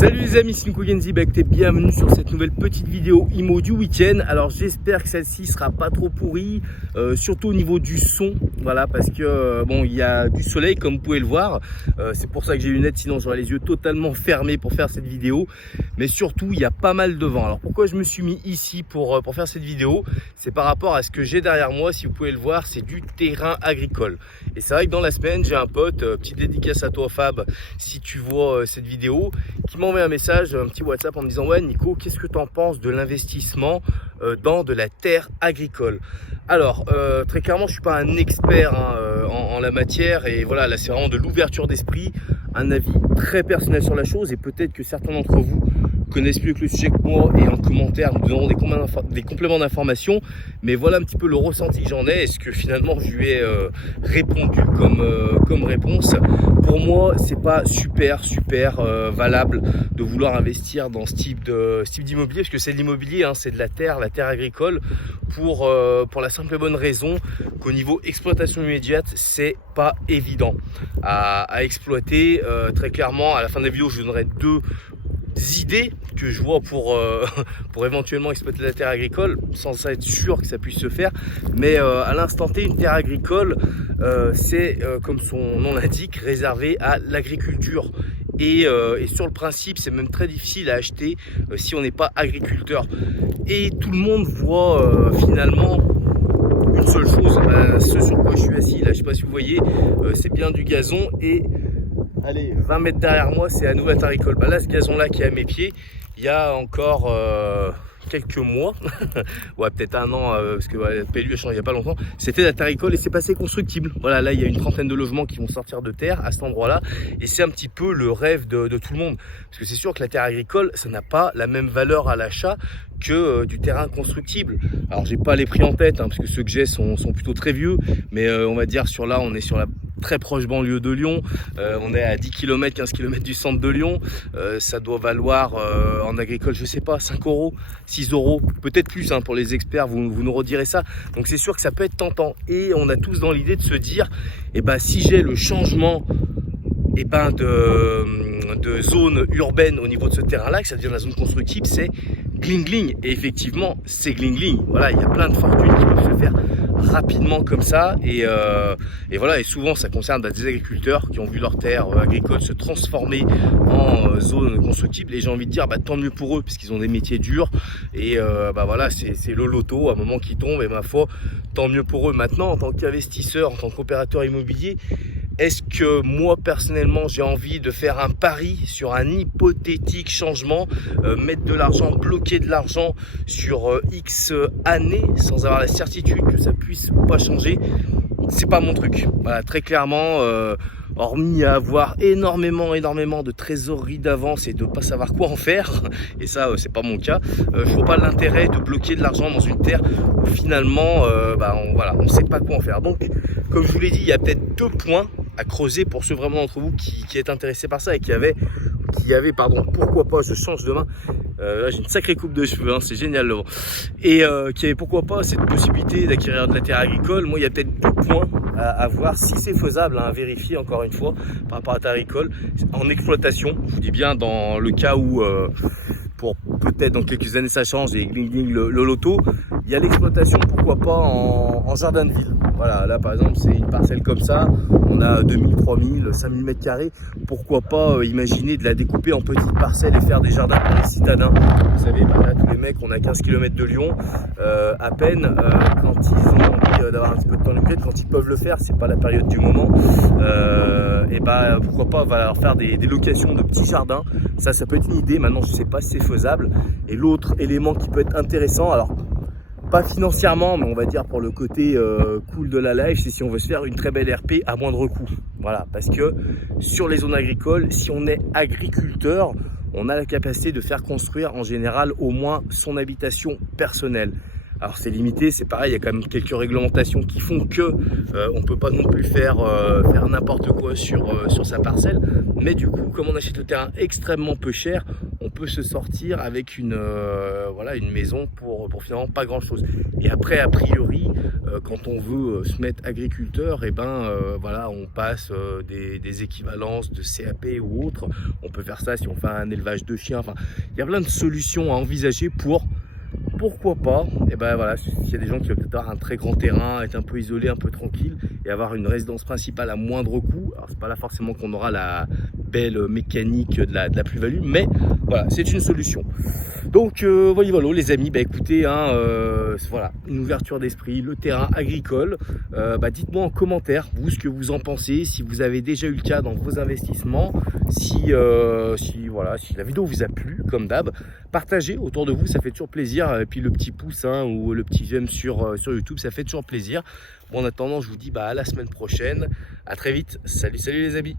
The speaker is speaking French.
Salut les amis, c'est Nico Genzibek et bienvenue sur cette nouvelle petite vidéo IMO du week-end. Alors j'espère que celle-ci sera pas trop pourrie, surtout au niveau du son, voilà, parce que bon, il y a du soleil comme vous pouvez le voir, c'est pour ça que j'ai les lunettes, sinon j'aurais les yeux totalement fermés pour faire cette vidéo. Mais surtout il y a pas mal de vent. Alors pourquoi je me suis mis ici pour faire cette vidéo, c'est par rapport à ce que j'ai derrière moi. Si vous pouvez le voir, c'est du terrain agricole. Et c'est vrai que dans la semaine j'ai un pote, petite dédicace à toi Fab si tu vois cette vidéo, qui m'a envoyé un message, un petit WhatsApp en me disant: ouais Nico, qu'est-ce que tu en penses de l'investissement dans de la terre agricole? Alors très clairement je suis pas un expert en la matière, et voilà, là c'est vraiment de l'ouverture d'esprit, un avis très personnel sur la chose, et peut-être que certains d'entre vous connaissent mieux que le sujet que moi, et en commentaire nous donneront des compléments d'information. Mais voilà un petit peu le ressenti que j'en ai. Est-ce que finalement je lui ai répondu comme réponse? Pour moi c'est pas super valable de vouloir investir dans ce type d'immobilier, parce que c'est de l'immobilier, hein, c'est de la terre agricole, pour la simple et bonne raison qu'au niveau exploitation immédiate c'est pas évident à exploiter. Très clairement, à la fin de la vidéo je vous donnerai deux idées que je vois pour éventuellement exploiter la terre agricole, sans être sûr que ça puisse se faire. Mais à l'instant T, une terre agricole, c'est comme son nom l'indique, réservé à l'agriculture. Et sur le principe, c'est même très difficile à acheter si on n'est pas agriculteur. Et tout le monde voit finalement une seule chose, ce sur quoi je suis assis là, je ne sais pas si vous voyez, c'est bien du gazon, et allez, 20 mètres derrière moi, c'est à nouveau la terre agricole. Bah là, ce gazon-là qui est à mes pieds, il y a encore quelques mois, ouais, peut-être un an, parce que la PLU a changé il n'y a pas longtemps, c'était la terre agricole et c'est passé constructible. Voilà, là, il y a une trentaine de logements qui vont sortir de terre à cet endroit-là, et c'est un petit peu le rêve de tout le monde. Parce que c'est sûr que la terre agricole, ça n'a pas la même valeur à l'achat que du terrain constructible. Alors, j'ai pas les prix en tête, hein, parce que ceux que j'ai sont plutôt très vieux, mais on va dire on est sur la très proche banlieue de Lyon, on est à 10 km, 15 km du centre de Lyon, ça doit valoir en agricole, je sais pas, 5 euros, 6 euros, peut-être plus, hein, pour les experts, vous nous redirez ça. Donc c'est sûr que ça peut être tentant, et on a tous dans l'idée de se dire, eh ben, si j'ai le changement de zone urbaine au niveau de ce terrain-là, que ça devient la zone constructible, c'est gling gling. Et effectivement, c'est gling gling. Voilà, il y a plein de fortunes qui peuvent se faire rapidement comme ça, et voilà. Et souvent ça concerne des agriculteurs qui ont vu leur terre agricole se transformer en zone constructible, et j'ai envie de dire tant mieux pour eux, puisqu'ils ont des métiers durs, et voilà, c'est le loto à un moment qui tombe, et ma foi, tant mieux pour eux. Maintenant, en tant qu'investisseur, en tant qu'opérateur immobilier, est-ce que moi personnellement j'ai envie de faire un pari sur un hypothétique changement, mettre de l'argent, bloquer de l'argent sur X années sans avoir la certitude que ça puisse ou pas changer? C'est pas mon truc. Voilà, très clairement, hormis avoir énormément de trésorerie d'avance et de pas savoir quoi en faire, et ça c'est pas mon cas, je vois pas l'intérêt de bloquer de l'argent dans une terre où finalement on sait pas quoi en faire. Donc comme je vous l'ai dit, il y a peut-être deux points à creuser pour ceux vraiment d'entre vous qui est intéressés par ça, et qui avait pourquoi pas, je change de main, j'ai une sacrée coupe de cheveux, hein, c'est génial le vent, et qui avait pourquoi pas cette possibilité d'acquérir de la terre agricole. Moi il y a peut-être deux points à voir si c'est faisable, hein, à vérifier encore une fois par rapport à la terre agricole en exploitation. Je vous dis bien dans le cas où pour peut-être dans quelques années ça change et gling gling le loto, il y a l'exploitation, pourquoi pas en jardin de ville. Voilà, là par exemple c'est une parcelle comme ça, on a 2000, 3000, 5000 mètres carrés, pourquoi pas imaginer de la découper en petites parcelles et faire des jardins pour les citadins. Vous savez, là tous les mecs, on a 15 km de Lyon, à peine, quand ils ont envie d'avoir un petit peu de temps libre, quand ils peuvent le faire, c'est pas la période du moment, et pourquoi pas, on va leur faire des locations de petits jardins. Ça peut être une idée. Maintenant je sais pas si c'est faisable. Et l'autre élément qui peut être intéressant, alors pas financièrement, mais on va dire pour le côté cool de la life, c'est si on veut se faire une très belle RP à moindre coût. Voilà, parce que sur les zones agricoles, si on est agriculteur, on a la capacité de faire construire en général au moins son habitation personnelle. Alors c'est limité, c'est pareil, il y a quand même quelques réglementations qui font que on peut pas non plus faire n'importe quoi sur sa parcelle. Mais du coup, comme on achète le terrain extrêmement peu cher, on on peut se sortir avec voilà, une maison pour finalement pas grand chose. Et après, a priori, quand on veut se mettre agriculteur, et voilà, on passe des équivalences de CAP ou autre. On peut faire ça si on fait un élevage de chiens. Enfin, il y a plein de solutions à envisager pour, pourquoi pas, et ben voilà, s'il y a des gens qui veulent peut-être avoir un très grand terrain, être un peu isolé, un peu tranquille et avoir une résidence principale à moindre coût. Alors c'est pas là forcément qu'on aura la belle mécanique de la plus-value, mais voilà, c'est une solution. Donc voilà les amis, écoutez, voilà, une ouverture d'esprit, le terrain agricole. Dites-moi en commentaire vous ce que vous en pensez, si vous avez déjà eu le cas dans vos investissements, si la vidéo vous a plu, comme d'hab, partagez autour de vous, ça fait toujours plaisir. Et puis le petit pouce ou le petit j'aime sur YouTube, ça fait toujours plaisir. Bon, en attendant, je vous dis à la semaine prochaine, à très vite, salut les amis.